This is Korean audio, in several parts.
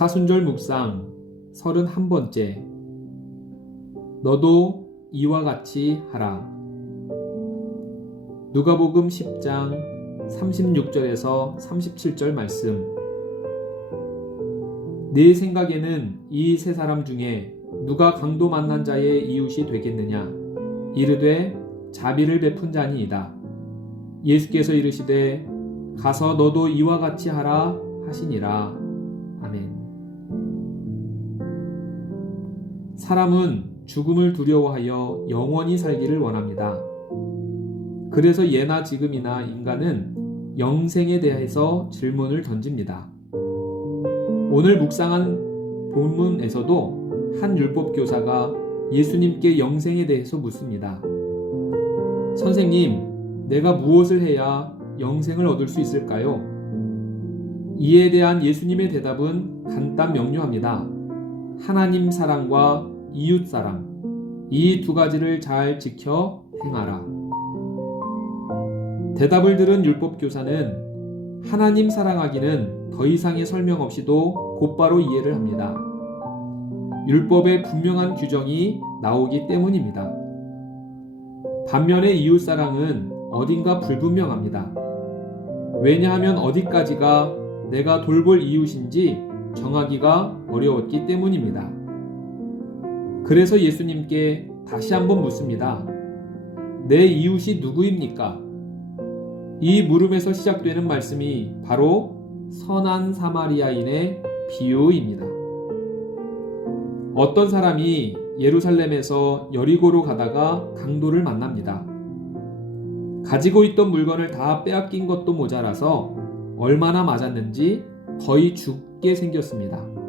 사순절 묵상 31번째 너도 이와 같이 하라. 누가복음 10장 36절에서 37절 말씀. 네 생각에는 이 세 사람 중에 누가 강도 만난 자의 이웃이 되겠느냐? 이르되 자비를 베푼 자니이다. 예수께서 이르시되 가서 너도 이와 같이 하라 하시니라. 아멘. 사람은 죽음을 두려워하여 영원히 살기를 원합니다. 그래서 예나 지금이나 인간은 영생에 대해서 질문을 던집니다. 오늘 묵상한 본문에서도 한 율법 교사가 예수님께 영생에 대해서 묻습니다. 선생님, 내가 무엇을 해야 영생을 얻을 수 있을까요? 이에 대한 예수님의 대답은 간단 명료합니다. 하나님 사랑과 이웃 사랑, 이 두 가지를 잘 지켜 행하라. 대답을 들은 율법 교사는 하나님 사랑하기는 더 이상의 설명 없이도 곧바로 이해를 합니다. 율법의 분명한 규정이 나오기 때문입니다. 반면에 이웃 사랑은 어딘가 불분명합니다. 왜냐하면 어디까지가 내가 돌볼 이웃인지 정하기가 어려웠기 때문입니다. 그래서 예수님께 다시 한번 묻습니다. 내 이웃이 누구입니까? 이 물음에서 시작되는 말씀이 바로 선한 사마리아인의 비유입니다. 어떤 사람이 예루살렘에서 여리고로 가다가 강도를 만납니다. 가지고 있던 물건을 다 빼앗긴 것도 모자라서 얼마나 맞았는지 거의 죽게 생겼습니다.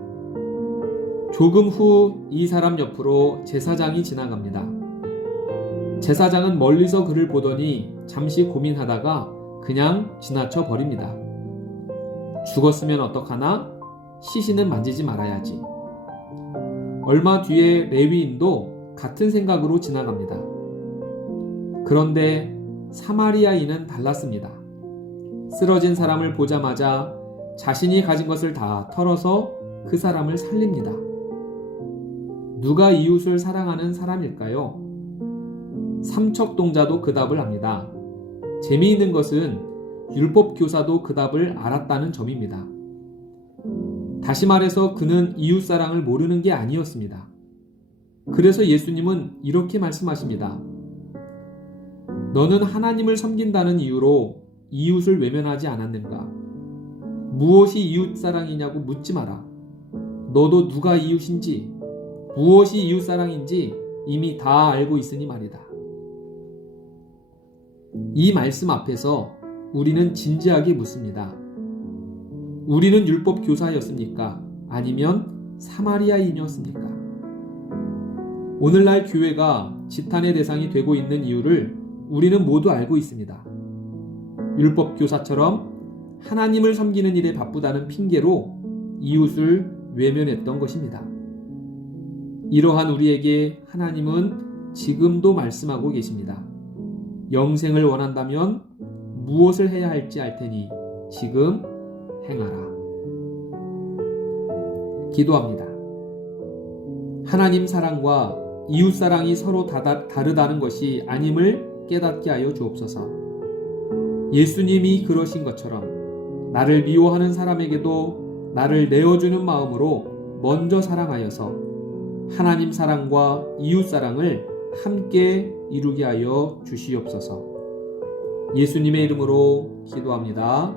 조금 후 이 사람 옆으로 제사장이 지나갑니다. 제사장은 멀리서 그를 보더니 잠시 고민하다가 그냥 지나쳐 버립니다. 죽었으면 어떡하나? 시신은 만지지 말아야지. 얼마 뒤에 레위인도 같은 생각으로 지나갑니다. 그런데 사마리아인은 달랐습니다. 쓰러진 사람을 보자마자 자신이 가진 것을 다 털어서 그 사람을 살립니다. 누가 이웃을 사랑하는 사람일까요? 삼척동자도 그 답을 합니다. 재미있는 것은 율법 교사도 그 답을 알았다는 점입니다. 다시 말해서 그는 이웃 사랑을 모르는 게 아니었습니다. 그래서 예수님은 이렇게 말씀하십니다. 너는 하나님을 섬긴다는 이유로 이웃을 외면하지 않았는가? 무엇이 이웃 사랑이냐고 묻지 마라. 너도 누가 이웃인지, 무엇이 이웃 사랑인지 이미 다 알고 있으니 말이다. 이 말씀 앞에서 우리는 진지하게 묻습니다. 우리는 율법 교사였습니까? 아니면 사마리아인이었습니까? 오늘날 교회가 지탄의 대상이 되고 있는 이유를 우리는 모두 알고 있습니다. 율법 교사처럼 하나님을 섬기는 일에 바쁘다는 핑계로 이웃을 외면했던 것입니다. 이러한 우리에게 하나님은 지금도 말씀하고 계십니다. 영생을 원한다면 무엇을 해야 할지 알 테니 지금 행하라. 기도합니다. 하나님 사랑과 이웃 사랑이 서로 다르다는 것이 아님을 깨닫게 하여 주옵소서. 예수님이 그러신 것처럼 나를 미워하는 사람에게도 나를 내어주는 마음으로 먼저 사랑하여서 하나님 사랑과 이웃 사랑을 함께 이루게 하여 주시옵소서. 예수님의 이름으로 기도합니다.